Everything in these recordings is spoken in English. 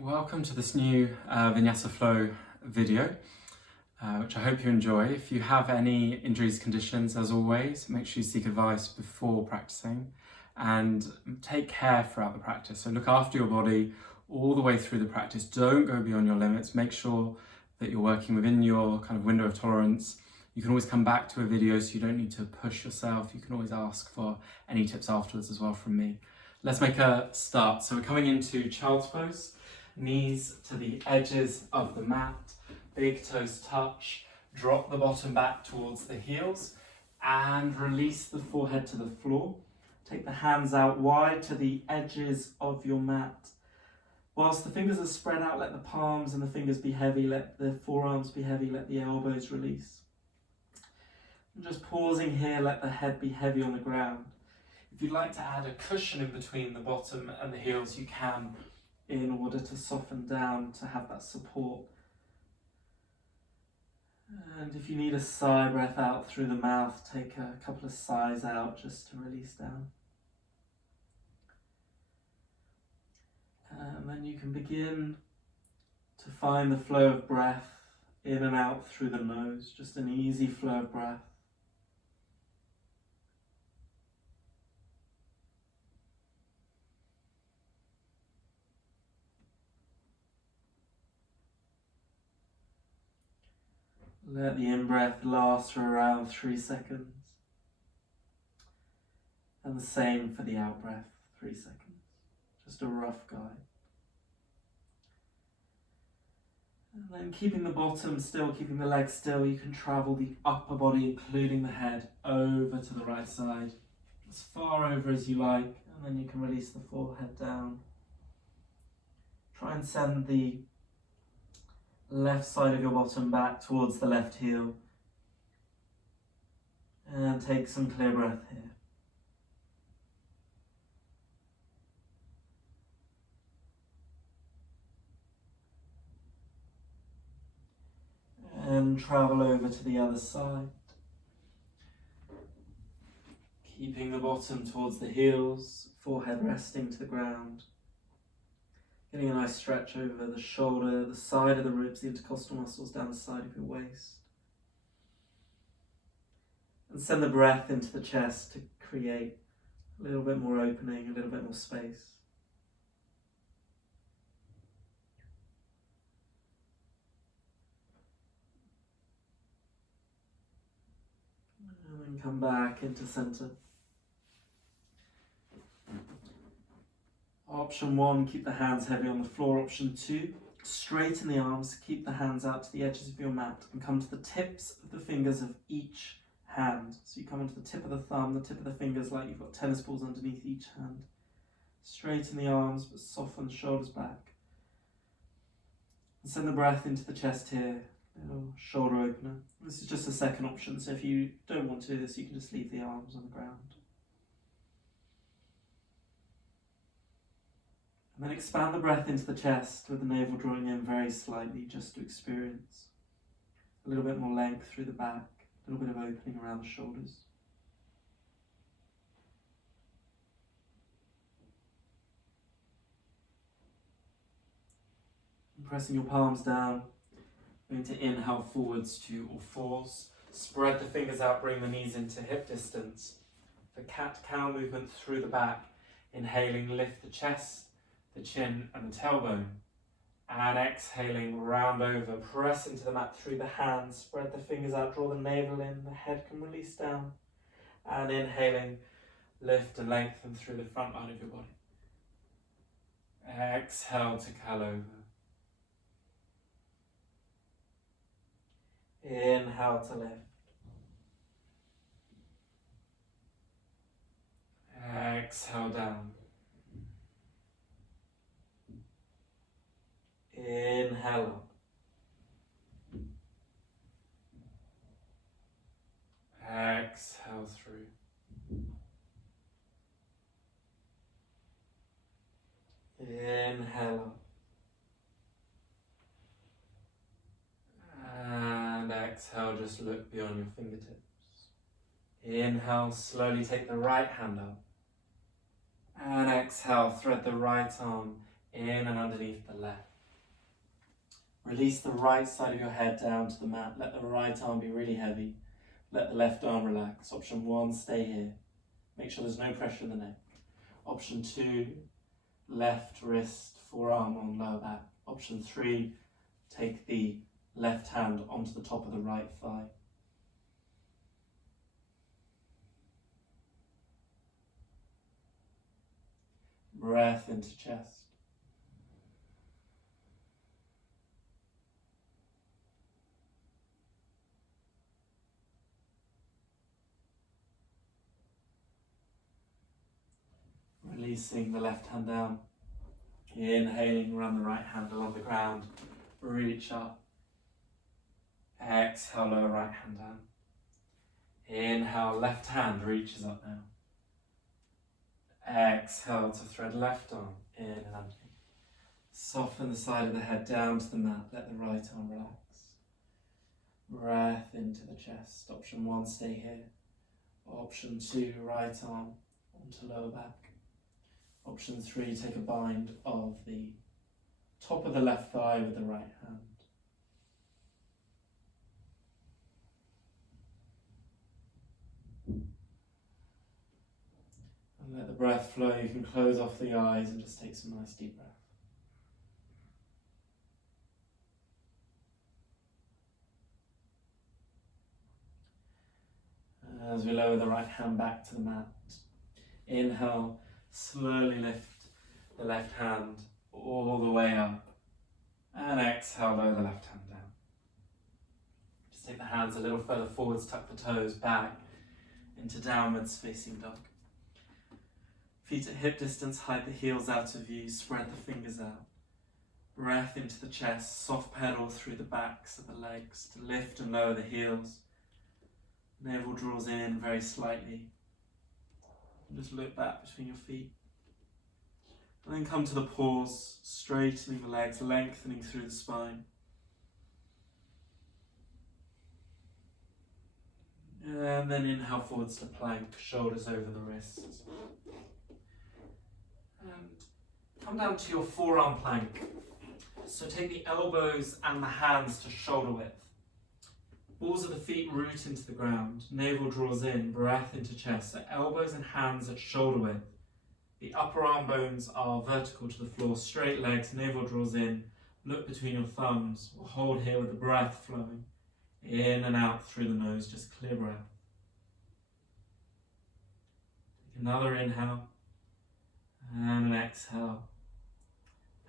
Welcome to this new Vinyasa Flow video, which I hope you enjoy. If you have any injuries, conditions, as always, make sure you seek advice before practicing and take care throughout the practice. So look after your body all the way through the practice. Don't go beyond your limits. Make sure that you're working within your kind of window of tolerance. You can always come back to a video, so you don't need to push yourself. You can always ask for any tips afterwards as well from me. Let's make a start. So we're coming into child's pose. Knees to the edges of the mat, big toes touch, drop the bottom back towards the heels and release the forehead to the floor. Take the hands out wide to the edges of your mat. Whilst the fingers are spread out, let the palms and the fingers be heavy, let the forearms be heavy, let the elbows release. And just pausing here, let the head be heavy on the ground. If you'd like to add a cushion in between the bottom and the heels, you can, in order to soften down, to have that support. And if you need a sigh breath out through the mouth, take a couple of sighs out just to release down. And then you can begin to find the flow of breath in and out through the nose, just an easy flow of breath. Let the in-breath last for around 3 seconds. And the same for the out-breath, 3 seconds. Just a rough guide. And then keeping the bottom still, keeping the legs still, you can travel the upper body, including the head, over to the right side. As far over as you like, and then you can release the forehead down. Try and send the left side of your bottom back towards the left heel, and take some clear breath here. And travel over to the other side, keeping the bottom towards the heels, forehead resting to the ground. Getting a nice stretch over the shoulder, the side of the ribs, the intercostal muscles down the side of your waist. And send the breath into the chest to create a little bit more opening, a little bit more space. And then come back into center. Option 1, keep the hands heavy on the floor. Option 2, straighten the arms, keep the hands out to the edges of your mat and come to the tips of the fingers of each hand. So you come into the tip of the thumb, the tip of the fingers, like you've got tennis balls underneath each hand. Straighten the arms but soften the shoulders back. And send the breath into the chest here, little shoulder opener. This is just a second option, so if you don't want to do this, you can just leave the arms on the ground. And then expand the breath into the chest with the navel drawing in very slightly, just to experience a little bit more length through the back, a little bit of opening around the shoulders. And pressing your palms down, going to inhale forwards to all fours. Spread the fingers out, bring the knees into hip distance. For cat-cow movement through the back, inhaling, lift the chest, the chin and the tailbone, and exhaling, round over, press into the mat through the hands, spread the fingers out, draw the navel in, the head can release down, and inhaling, lift and lengthen through the front line of your body. Exhale to curl over. Inhale to lift. Exhale down. Inhale up. Exhale through. Inhale up. And exhale, just look beyond your fingertips. Inhale, slowly take the right hand up. And exhale, thread the right arm in and underneath the left. Release the right side of your head down to the mat. Let the right arm be really heavy. Let the left arm relax. Option 1, stay here. Make sure there's no pressure in the neck. Option 2, left wrist, forearm on lower back. Option 3, take the left hand onto the top of the right thigh. Breath into chest. Releasing the left hand down. Inhaling, run the right hand along the ground. Reach up. Exhale, lower right hand down. Inhale, left hand reaches up now. Exhale to thread left arm in and underneath. Soften the side of the head down to the mat. Let the right arm relax. Breath into the chest. Option 1, stay here. Option 2, right arm onto lower back. Option 3, take a bind of the top of the left thigh with the right hand. And let the breath flow. You can close off the eyes and just take some nice deep breath. As we lower the right hand back to the mat, inhale, slowly lift the left hand all the way up, and exhale, lower the left hand down. Just take the hands a little further forwards, tuck the toes back into downwards facing dog. Feet at hip distance, hide the heels out of view, spread the fingers out. Breath into the chest, soft pedal through the backs of the legs to lift and lower the heels. Navel draws in very slightly. And just look back between your feet. And then come to the pause, straightening the legs, lengthening through the spine. And then inhale forwards to plank, shoulders over the wrists. And come down to your forearm plank. So take the elbows and the hands to shoulder width. Balls of the feet root into the ground. Navel draws in, breath into chest. So elbows and hands at shoulder width. The upper arm bones are vertical to the floor. Straight legs, navel draws in. Look between your thumbs. We'll hold here with the breath flowing. In and out through the nose, just clear breath. Take another inhale. And an exhale.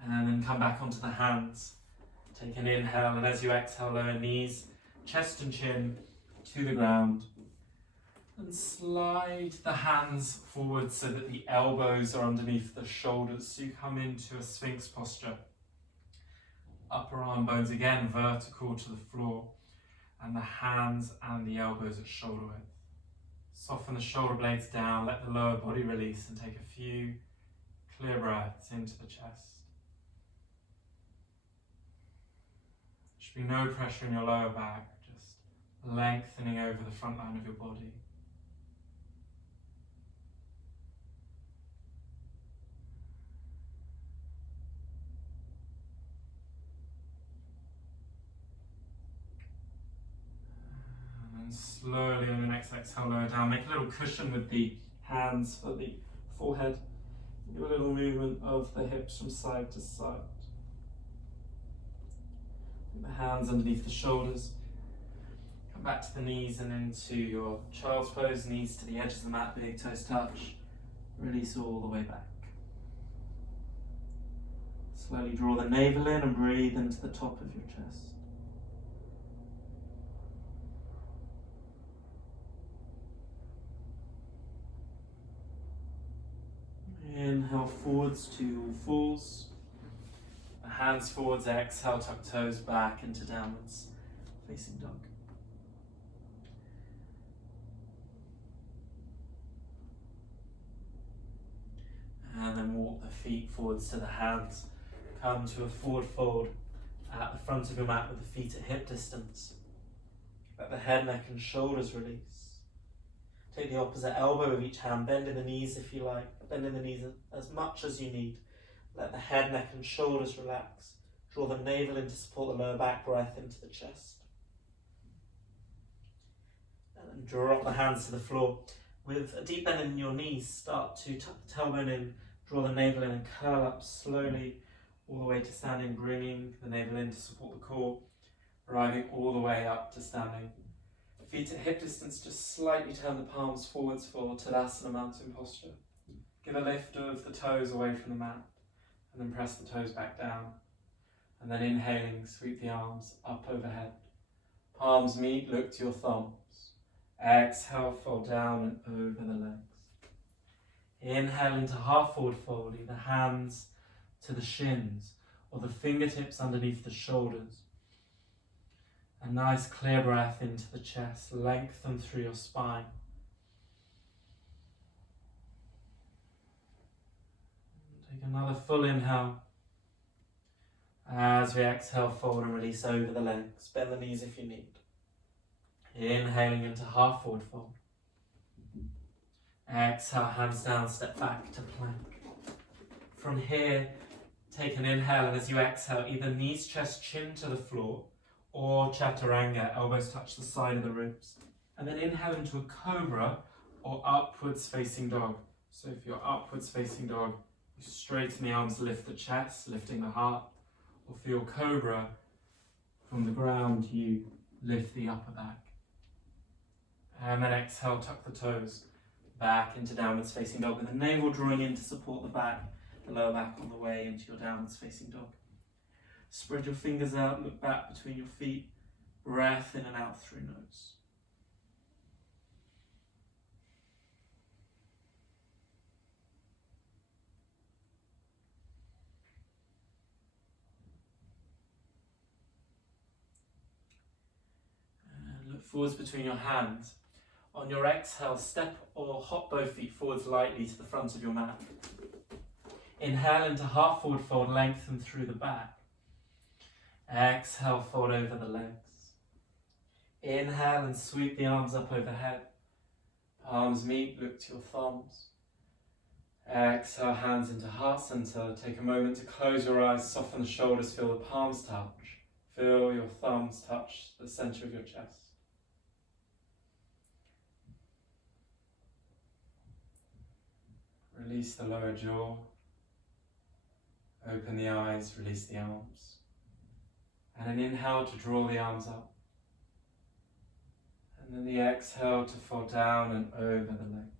And then come back onto the hands. Take an inhale, and as you exhale, lower knees, chest and chin to the ground. And slide the hands forward so that the elbows are underneath the shoulders. So you come into a Sphinx posture. Upper arm bones again vertical to the floor. And the hands and the elbows at shoulder width. Soften the shoulder blades down, let the lower body release, and take a few clear breaths into the chest. There should be no pressure in your lower back, just lengthening over the front line of your body. And then slowly on the next exhale, lower down. Make a little cushion with the hands for the forehead. Do a little movement of the hips from side to side. Put the hands underneath the shoulders. Come back to the knees and into your child's pose. Knees to the edges of the mat, big toes touch. Release all the way back. Slowly draw the navel in and breathe into the top of your chest. Inhale forwards to falls. Hands forwards, exhale, tuck toes back into downwards facing dog. And then walk the feet forwards to the hands. Come to a forward fold at the front of your mat with the feet at hip distance. Let the head, neck and shoulders release. Take the opposite elbow of each hand, bend in the knees if you like, bend in the knees as much as you need. Let the head, neck and shoulders relax. Draw the navel in to support the lower back, breath into the chest. And then drop the hands to the floor. With a deep bend in your knees, start to tuck the tailbone in, draw the navel in and curl up slowly all the way to standing, bringing the navel in to support the core, arriving all the way up to standing. Feet at hip distance, just slightly turn the palms forwards for Tadasana mountain posture. Give a lift of the toes away from the mat, and then press the toes back down. And then inhaling, sweep the arms up overhead. Palms meet, look to your thumbs. Exhale, fold down and over the legs. Inhale into half forward fold, either hands to the shins or the fingertips underneath the shoulders. A nice clear breath into the chest, lengthen through your spine. Take another full inhale. As we exhale, fold and release over the legs. Bend the knees if you need. Inhaling into half forward fold. Exhale, hands down, step back to plank. From here, take an inhale, and as you exhale, either knees, chest, chin to the floor, or chaturanga, elbows touch the side of the ribs. And then inhale into a cobra or upwards facing dog. So if you're upwards facing dog, you straighten the arms, lift the chest, lifting the heart. Or for your cobra, from the ground, you lift the upper back. And then exhale, tuck the toes back into downwards facing dog with the navel drawing in to support the back, the lower back on the way into your downwards facing dog. Spread your fingers out, look back between your feet, breath in and out through nose. And look forwards between your hands. On your exhale, step or hop both feet forwards lightly to the front of your mat. Inhale into half forward fold, lengthen through the back. Exhale, fold over the legs. Inhale and sweep the arms up overhead. Palms meet, look to your thumbs. Exhale, hands into heart center. Take a moment to close your eyes, soften the shoulders, feel the palms touch. Feel your thumbs touch the center of your chest. Release the lower jaw. Open the eyes, release the arms. And an inhale to draw the arms up. And then the exhale to fall down and over the legs.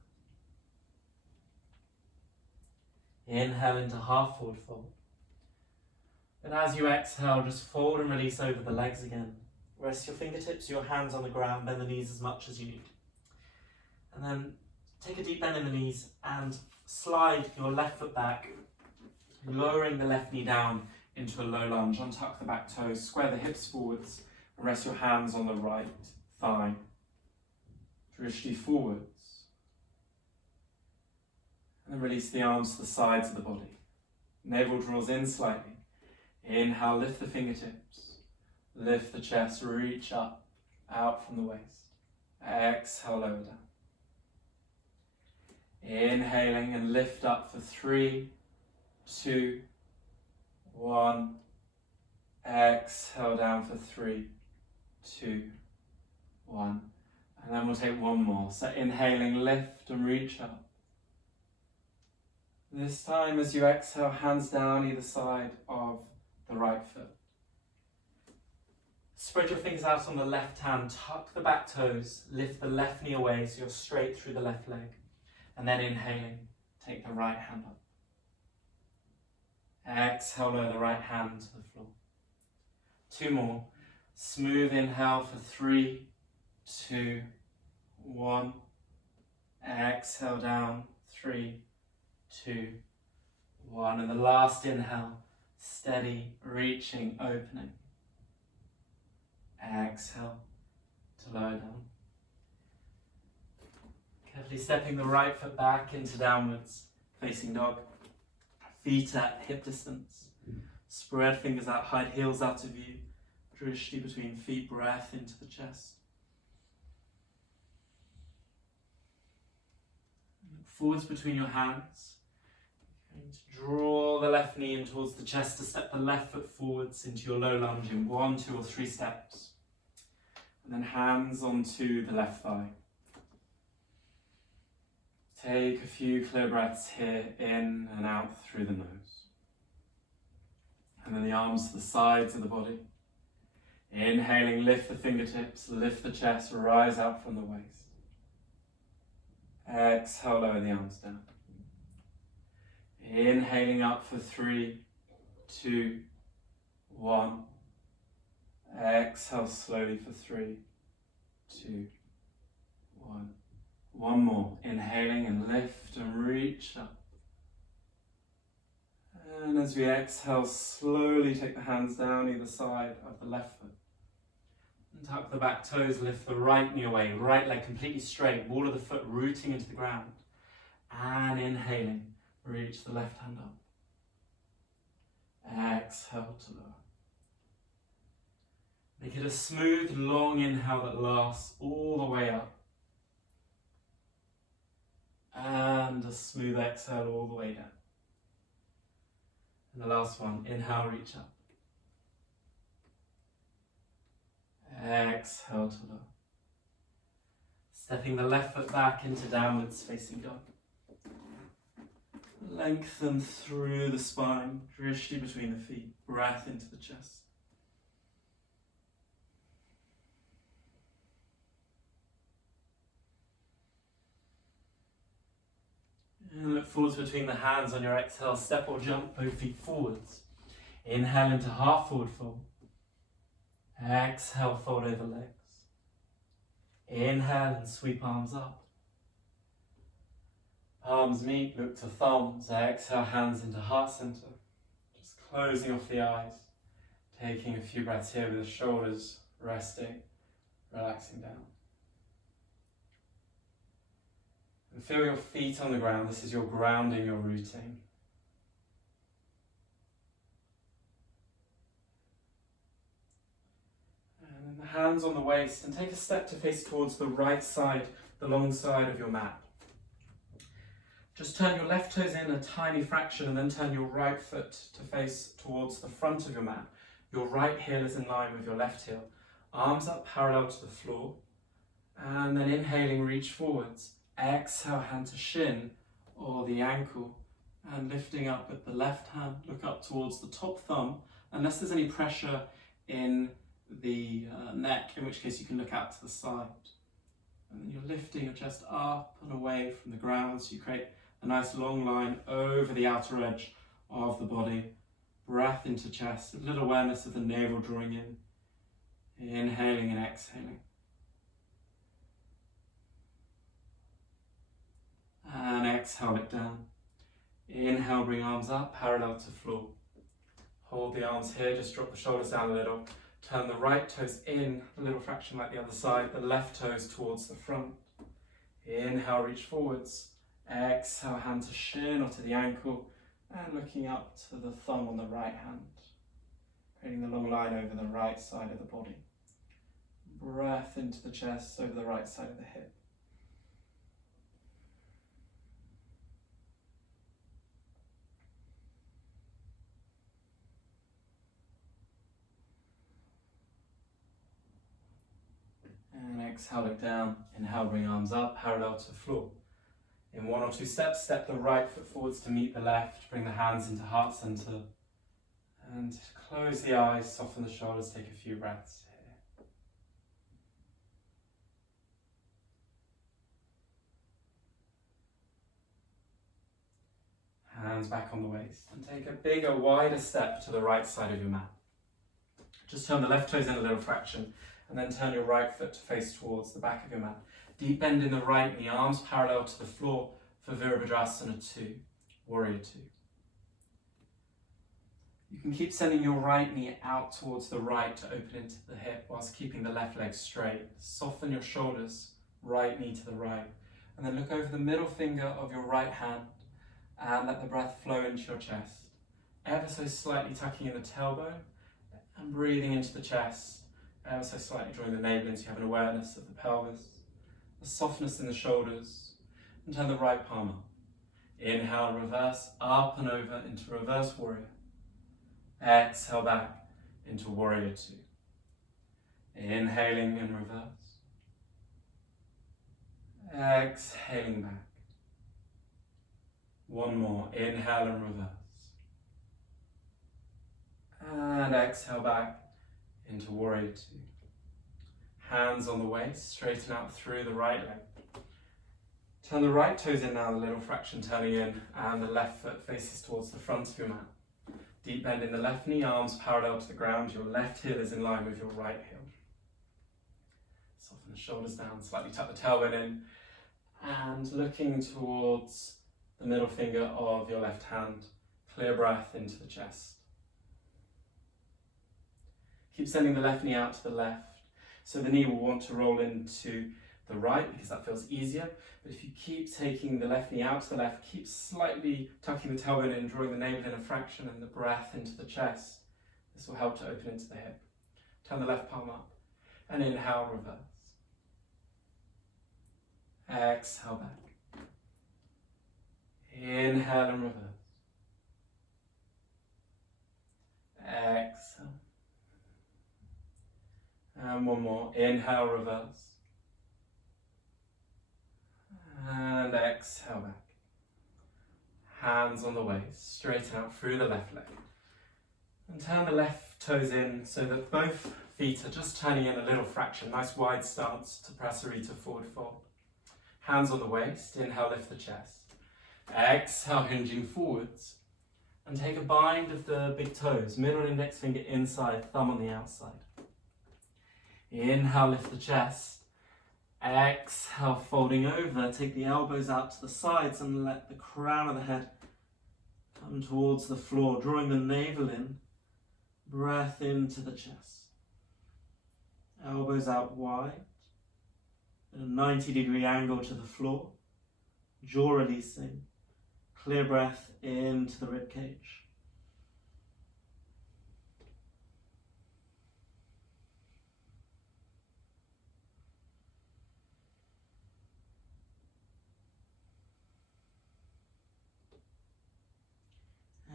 Inhale into half forward fold. And as you exhale, just fold and release over the legs again. Rest your fingertips, your hands on the ground, bend the knees as much as you need. And then take a deep bend in the knees and slide your left foot back, lowering the left knee down into a low lunge. Untuck the back toes, square the hips forwards, and rest your hands on the right thigh. Drishti forwards. And then release the arms to the sides of the body. Navel draws in slightly. Inhale, lift the fingertips. Lift the chest, reach up, out from the waist. Exhale, lower down. Inhaling and lift up for 3, 2, 1. Exhale down for 3, 2, 1. And then we'll take one more. So inhaling, lift and reach up. This time as you exhale, hands down either side of the right foot. Spread your fingers out on the left hand, tuck the back toes, lift the left knee away so you're straight through the left leg. And then inhaling, take the right hand up. Exhale, lower the right hand to the floor. 2 more. Smooth inhale for 3, 2, 1. Exhale down, 3, 2, 1. And the last inhale, steady, reaching, opening. Exhale to lower down. Carefully stepping the right foot back into downwards facing dog. Feet at hip distance. Spread fingers out, hide heels out of view. Drishti between feet, breath into the chest. Look forwards between your hands. Going to draw the left knee in towards the chest to step the left foot forwards into your low lunge in 1, 2 or 3 steps. And then hands onto the left thigh. Take a few clear breaths here, in and out through the nose. And then the arms to the sides of the body. Inhaling, lift the fingertips, lift the chest, rise out from the waist. Exhale, lower the arms down. Inhaling up for 3, 2, 1. Exhale slowly for 3, 2, 1. One more. Inhaling and lift and reach up. And as we exhale, slowly take the hands down either side of the left foot. And tuck the back toes, lift the right knee away, right leg completely straight, ball of the foot rooting into the ground. And inhaling, reach the left hand up. Exhale to lower. Make it a smooth, long inhale that lasts all the way up. And a smooth exhale all the way down. And the last one, inhale, reach up. Exhale to lower. Stepping the left foot back into downwards facing dog. Lengthen through the spine, drishti between the feet, breath into the chest. And look forwards between the hands on your exhale, step or jump both feet forwards. Inhale into half forward fold. Exhale, fold over legs. Inhale and sweep arms up. Palms meet, look to thumbs. Exhale, hands into heart center. Just closing off the eyes. Taking a few breaths here with the shoulders resting, relaxing down. And feel your feet on the ground. This is your grounding, your rooting. And then the hands on the waist, and take a step to face towards the right side, the long side of your mat. Just turn your left toes in a tiny fraction and then turn your right foot to face towards the front of your mat. Your right heel is in line with your left heel. Arms up parallel to the floor. And then inhaling, reach forwards. Exhale, hand to shin or the ankle, and lifting up with the left hand, look up towards the top thumb, unless there's any pressure in the neck, in which case you can look out to the side. And then you're lifting your chest up and away from the ground, so you create a nice long line over the outer edge of the body. Breath into chest, a little awareness of the navel drawing in, inhaling and exhaling. And exhale it down. Inhale, bring arms up, parallel to floor. Hold the arms here, just drop the shoulders down a little. Turn the right toes in, a little fraction like the other side, the left toes towards the front. Inhale, reach forwards. Exhale, hand to shin or to the ankle, and looking up to the thumb on the right hand. Creating the long line over the right side of the body. Breath into the chest, over the right side of the hip. And exhale, look down. Inhale, bring arms up, parallel to floor. In 1 or 2 steps, step the right foot forwards to meet the left. Bring the hands into heart center. And close the eyes, soften the shoulders, take a few breaths here. Hands back on the waist. And take a bigger, wider step to the right side of your mat. Just turn the left toes in a little fraction. And then turn your right foot to face towards the back of your mat. Deep bend in the right knee, arms parallel to the floor for Virabhadrasana 2, Warrior 2. You can keep sending your right knee out towards the right to open into the hip whilst keeping the left leg straight. Soften your shoulders, right knee to the right. And then look over the middle finger of your right hand and let the breath flow into your chest. Ever so slightly tucking in the tailbone and breathing into the chest. Ever so slightly drawing the navel in so you have an awareness of the pelvis, the softness in the shoulders, and turn the right palm up. Inhale, reverse, up and over into reverse warrior. Exhale back into warrior two. Inhaling in reverse. Exhaling back. One more, inhale and reverse. And exhale back into warrior two. Hands on the waist, straighten out through the right leg. Turn the right toes in now, the little fraction turning in, and the left foot faces towards the front of your mat. Deep bend in the left knee, arms parallel to the ground. Your left heel is in line with your right heel. Soften the shoulders down, slightly tuck the tailbone in, and looking towards the middle finger of your left hand. Clear breath into the chest. Keep sending the left knee out to the left. So the knee will want to roll into the right because that feels easier. But if you keep taking the left knee out to the left, keep slightly tucking the tailbone in, drawing the navel in a fraction and the breath into the chest. This will help to open into the hip. Turn the left palm up and inhale, reverse. Exhale back. Inhale and reverse. Exhale. And one more. Inhale, reverse. And exhale back. Hands on the waist, straighten out through the left leg. And turn the left toes in so that both feet are just turning in a little fraction. Nice wide stance to Prasarita forward fold. Hands on the waist, inhale, lift the chest. Exhale, hinging forwards. And take a bind of the big toes, middle index finger inside, thumb on the outside. Inhale, lift the chest. Exhale, folding over, take the elbows out to the sides and let the crown of the head come towards the floor, drawing the navel in, breath into the chest. Elbows out wide, at a 90-degree angle to the floor, jaw releasing, clear breath into the rib cage.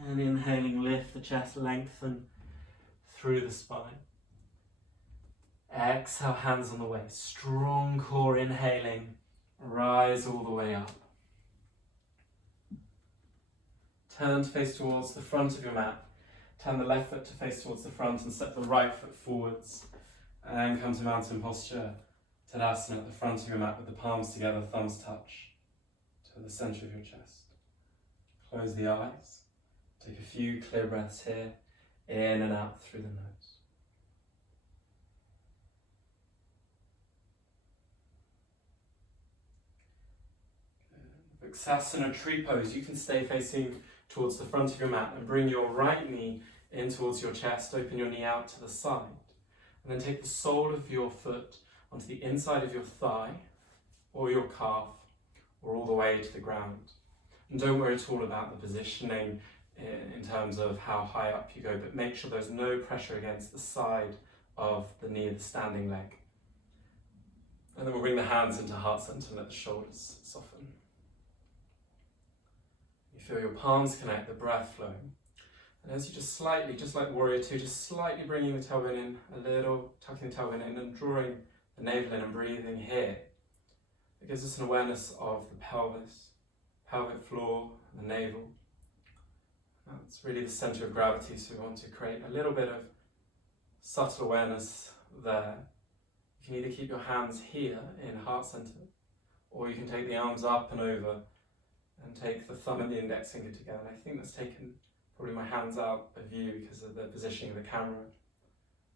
And inhaling, lift the chest, lengthen through the spine. Exhale, hands on the waist. Strong core, inhaling, rise all the way up. Turn to face towards the front of your mat. Turn the left foot to face towards the front and step the right foot forwards. And come to mountain posture, Tadasana at the front of your mat with the palms together, thumbs touch to the center of your chest. Close the eyes. Take a few clear breaths here, in and out through the nose. Good. Vinyasa tree pose. You can stay facing towards the front of your mat and bring your right knee in towards your chest. Open your knee out to the side. And then take the sole of your foot onto the inside of your thigh or your calf or all the way to the ground. And don't worry at all about the positioning in terms of how high up you go, but make sure there's no pressure against the side of the knee of the standing leg. And then we'll bring the hands into heart center and let the shoulders soften. You feel your palms connect, the breath flowing. And as you just slightly, just like warrior two, just slightly bringing the tailbone in a little, tucking the tailbone in and drawing the navel in and breathing here. It gives us an awareness of the pelvis, pelvic floor, the navel. That's really the center of gravity, so we want to create a little bit of subtle awareness there. You can either keep your hands here in heart center, or you can take the arms up and over and take the thumb and the index finger together. I think that's taken probably my hands out of view because of the positioning of the camera.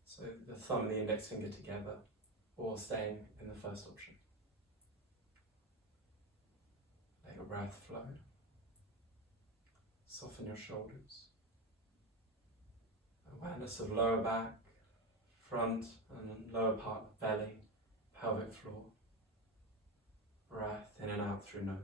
So the thumb and the index finger together, or staying in the first option. Let your breath flow. Soften your shoulders. Awareness of lower back, front and lower part of belly, pelvic floor. Breath in and out through nose.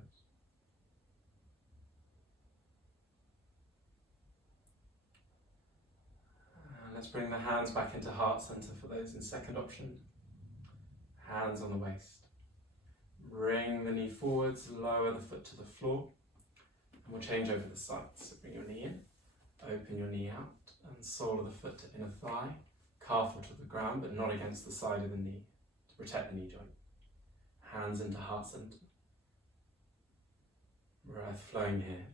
And let's bring the hands back into heart center for those in second option. Hands on the waist. Bring the knee forwards, lower the foot to the floor. And we'll change over the sides. So bring your knee in, open your knee out, and sole of the foot to inner thigh, calf to the ground, but not against the side of the knee, to protect the knee joint. Hands into heart center. Breath flowing here.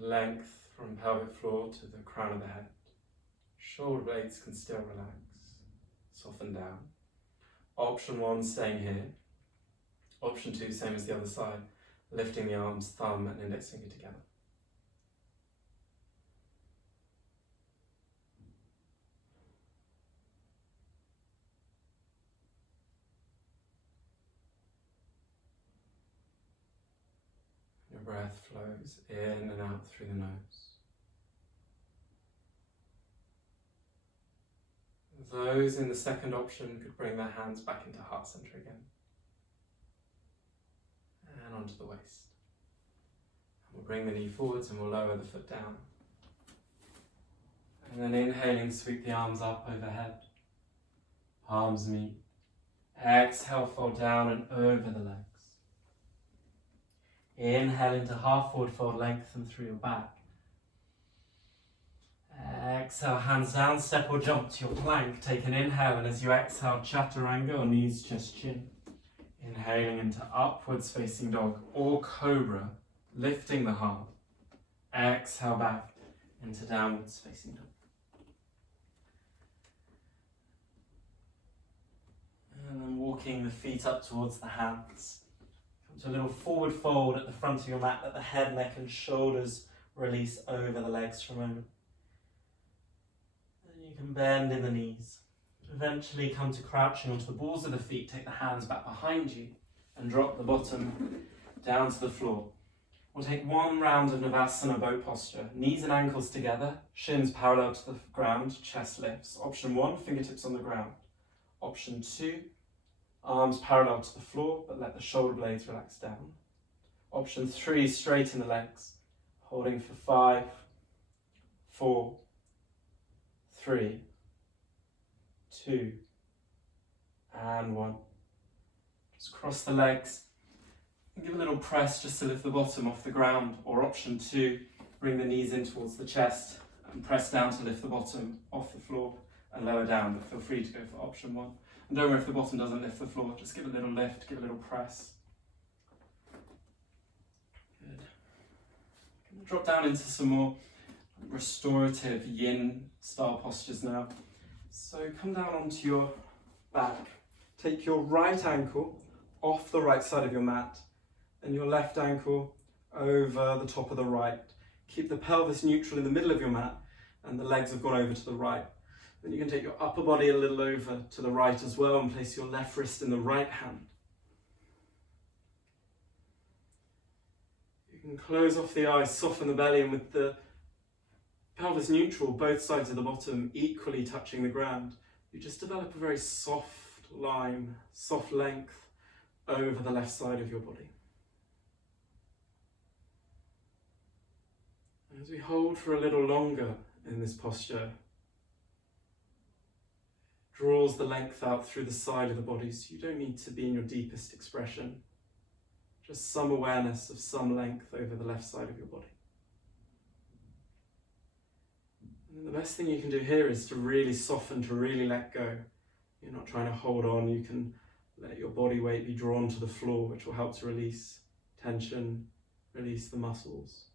Length from pelvic floor to the crown of the head. Shoulder blades can still relax. Soften down. Option 1, staying here. Option 2, same as the other side. Lifting the arms, thumb and index finger together. Your breath flows in and out through the nose. Those in the second option could bring their hands back into heart center again. And onto the waist. And we'll bring the knee forwards and we'll lower the foot down. And then inhaling, sweep the arms up overhead. Palms meet. Exhale, fold down and over the legs. Inhale into half forward fold, lengthen through your back. Exhale, hands down, step or jump to your plank. Take an inhale, and as you exhale, chaturanga or knees, chest, chin. Inhaling into upwards facing dog or cobra, lifting the heart. Exhale back into downwards facing dog. And then walking the feet up towards the hands. Come to a little forward fold at the front of your mat. Let the head, neck and shoulders release over the legs for a moment. And you can bend in the knees. Eventually come to crouching onto the balls of the feet. Take the hands back behind you and drop the bottom down to the floor. We'll take one round of Navasana boat posture. Knees and ankles together, shins parallel to the ground, chest lifts. Option 1, fingertips on the ground. Option 2, arms parallel to the floor, but let the shoulder blades relax down. Option 3, straighten the legs, holding for 5, 4, 3, 2, and 1. Just cross the legs and give a little press just to lift the bottom off the ground. Or option 2, bring the knees in towards the chest and press down to lift the bottom off the floor and lower down, but feel free to go for option 1. And don't worry if the bottom doesn't lift the floor, just give a little lift, give a little press. Good. Drop down into some more restorative yin style postures now. So come down onto your back. Take your right ankle off the right side of your mat and your left ankle over the top of the right. Keep the pelvis neutral in the middle of your mat and the legs have gone over to the right. Then you can take your upper body a little over to the right as well and place your left wrist in the right hand. You can close off the eyes, soften the belly, and with the pelvis neutral, both sides of the bottom equally touching the ground, you just develop a very soft line, soft length over the left side of your body. As we hold for a little longer in this posture, draws the length out through the side of the body, so you don't need to be in your deepest expression. Just some awareness of some length over the left side of your body. And the best thing you can do here is to really soften, to really let go. You're not trying to hold on, you can let your body weight be drawn to the floor, which will help to release tension, release the muscles,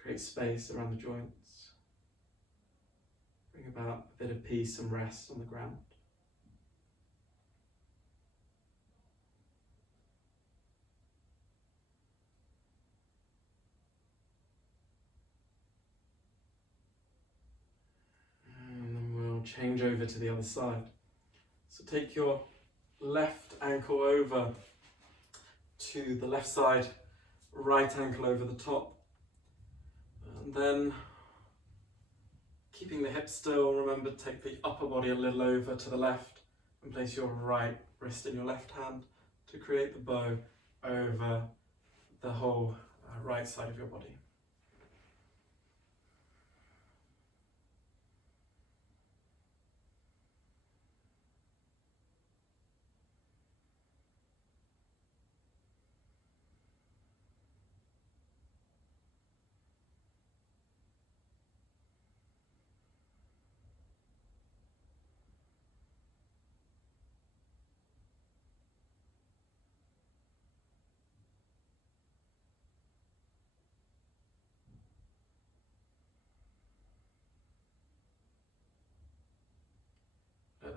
create space around the joints. Bring about a bit of peace and rest on the ground. And then we'll change over to the other side. So take your left ankle over to the left side, right ankle over the top. And then keeping the hips still, remember to take the upper body a little over to the left and place your right wrist in your left hand to create the bow over the whole right side of your body.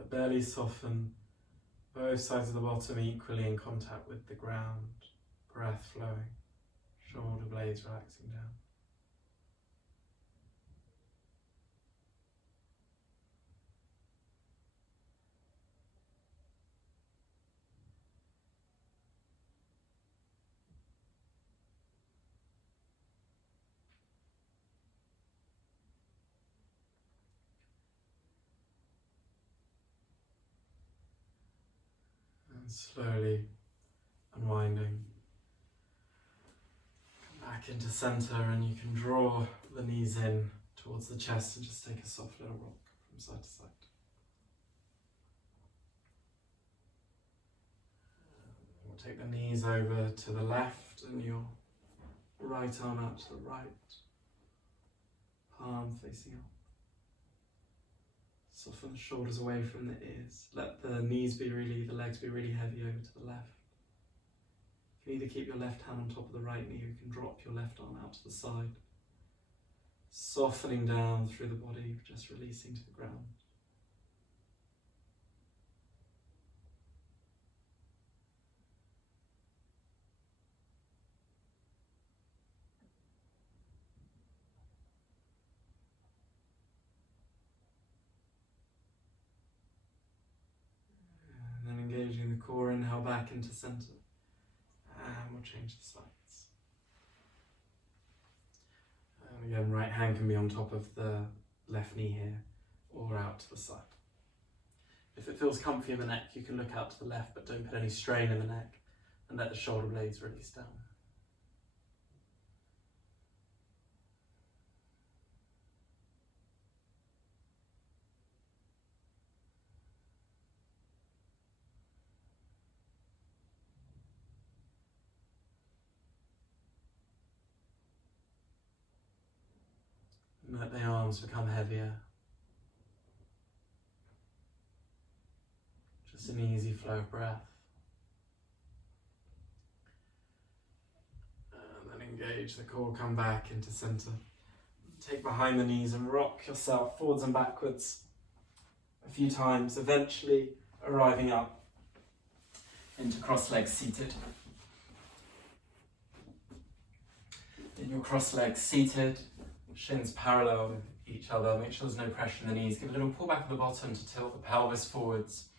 the belly soften, both sides of the bottom equally in contact with the ground, breath flowing, shoulder blades relaxing down. And slowly unwinding. Come back into center, and you can draw the knees in towards the chest and just take a soft little rock from side to side. We'll take the knees over to the left and your right arm out to the right, palm facing up. Soften the shoulders away from the ears. Let the legs be really heavy over to the left. You can either keep your left hand on top of the right knee, or you can drop your left arm out to the side. Softening down through the body, just releasing to the ground. And then engaging the core, inhale back into center. And we'll change the sides. And again, right hand can be on top of the left knee here, or out to the side. If it feels comfy in the neck, you can look out to the left, but don't put any strain in the neck, and let the shoulder blades release down. And let the arms become heavier. Just an easy flow of breath. And then engage the core, come back into center. Take behind the knees and rock yourself forwards and backwards a few times, eventually arriving up into cross legs seated. In your cross legs seated, shins parallel with each other. Make sure there's no pressure in the knees. Give a little pull back at the bottom to tilt the pelvis forwards.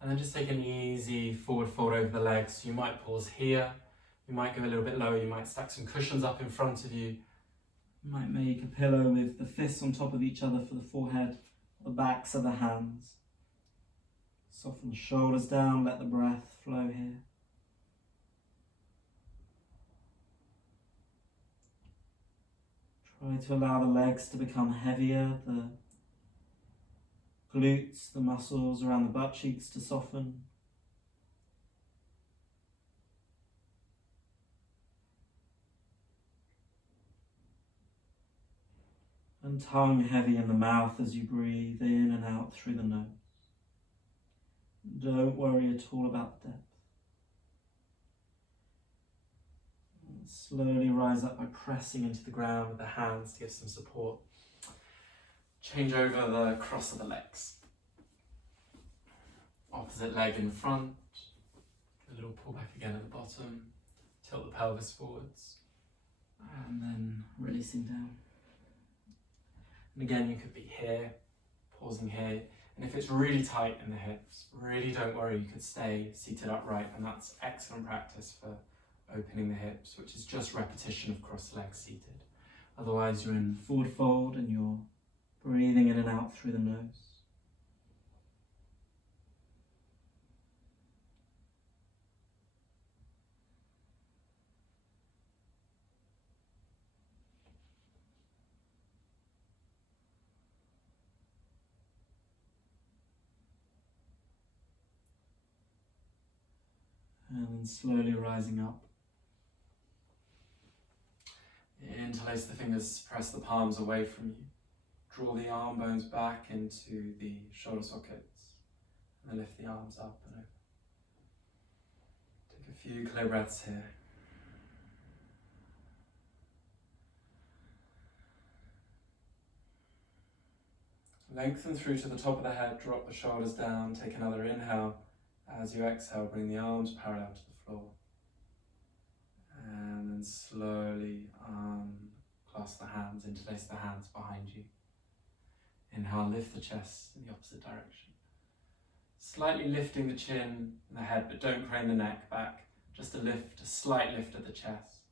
And then just take an easy forward fold over the legs. You might pause here. You might go a little bit lower. You might stack some cushions up in front of you. You might make a pillow with the fists on top of each other for the forehead, the backs of the hands. Soften the shoulders down. Let the breath flow here. Try to allow the legs to become heavier, the glutes, the muscles around the butt cheeks to soften. And tongue heavy in the mouth as you breathe in and out through the nose. Don't worry at all about the depth. Slowly rise up by pressing into the ground with the hands to give some support. Change over the cross of the legs. Opposite leg in front. A little pull back again at the bottom. Tilt the pelvis forwards. And then releasing down. And again, you could be here, pausing here. And if it's really tight in the hips, really don't worry, you could stay seated upright. And that's excellent practice for opening the hips, which is just repetition of cross legs seated. Otherwise, you're in forward fold and you're breathing in and out through the nose. And then slowly rising up. Interlace the fingers, press the palms away from you. Draw the arm bones back into the shoulder sockets. And then lift the arms up and over. Take a few clear breaths here. Lengthen through to the top of the head, drop the shoulders down, take another inhale. As you exhale, bring the arms parallel to the floor. And then slowly clasp the hands, interlace the hands behind you. Inhale, lift the chest in the opposite direction. Slightly lifting the chin and the head, but don't crane the neck back. Just a lift, a slight lift of the chest.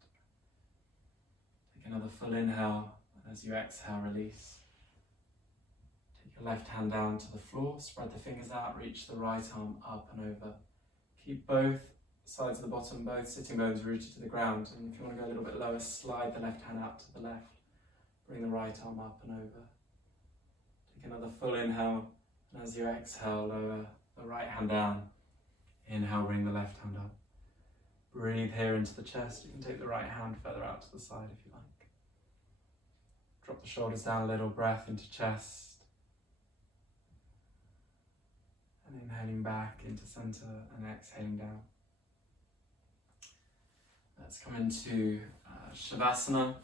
Take another full inhale, and as you exhale, release. Take your left hand down to the floor, spread the fingers out, reach the right arm up and over. Keep both sides of the bottom, both sitting bones rooted to the ground. And if you want to go a little bit lower, slide the left hand out to the left. Bring the right arm up and over. Take another full inhale, and as you exhale, lower the right hand down. Inhale, bring the left hand up. Breathe here into the chest. You can take the right hand further out to the side if you like. Drop the shoulders down a little, breath into chest. And inhaling back into center and exhaling down. Let's come into Shavasana.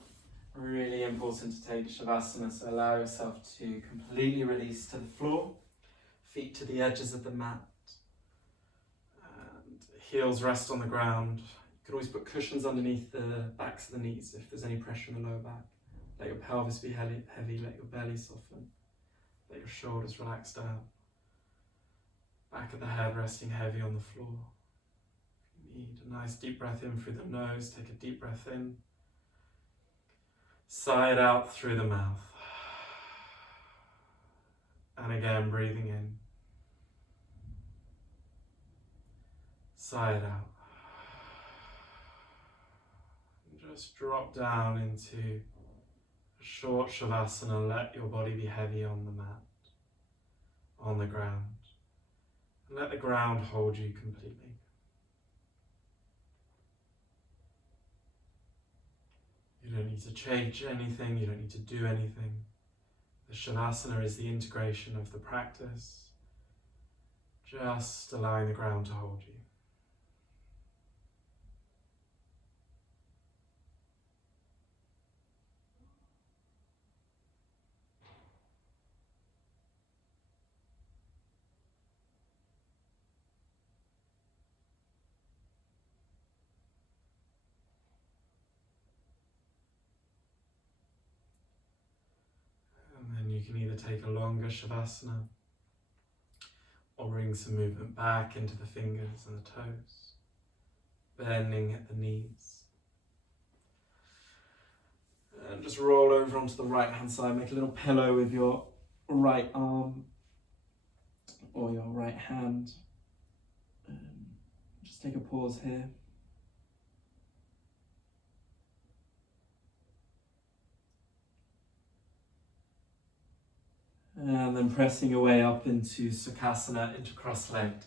Really important to take Shavasana, so allow yourself to completely release to the floor, feet to the edges of the mat, and heels rest on the ground. You can always put cushions underneath the backs of the knees if there's any pressure in the lower back. Let your pelvis be heavy, let your belly soften, let your shoulders relax down. Back of the head resting heavy on the floor. If you need a nice deep breath in through the nose, take a deep breath in. Sigh it out through the mouth. And again, breathing in. Sigh it out. And just drop down into a short Shavasana. Let your body be heavy on the mat, on the ground. And let the ground hold you completely. You don't need to change anything, you don't need to do anything. The Shavasana is the integration of the practice, just allowing the ground to hold you. You can either take a longer Shavasana or bring some movement back into the fingers and the toes, bending at the knees. And just roll over onto the right hand side, make a little pillow with your right arm or your right hand. Just take a pause here. And then pressing your way up into Sukhasana, into cross-legged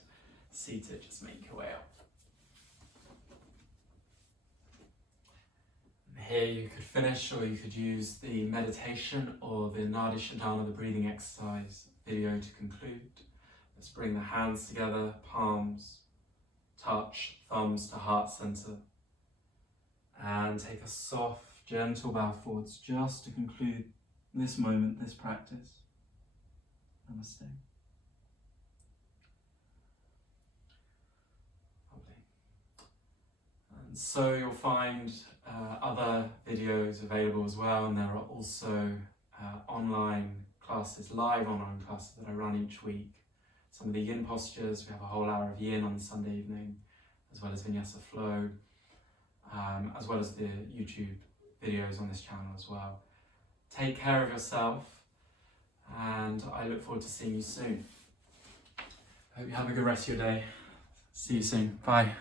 seated. Just make your way up. And here you could finish, or you could use the meditation or the Nadi Shodhana, the breathing exercise video to conclude. Let's bring the hands together, palms, touch, thumbs to heart center. And take a soft, gentle bow forwards just to conclude this moment, this practice. Namaste. Lovely. And so you'll find other videos available as well, and there are also online classes, live online classes that I run each week. Some of the yin postures, we have a whole hour of yin on Sunday evening, as well as Vinyasa Flow, as well as the YouTube videos on this channel as well. Take care of yourself, and I look forward to seeing you soon. Hope you have a good rest of your day. See you soon. Bye.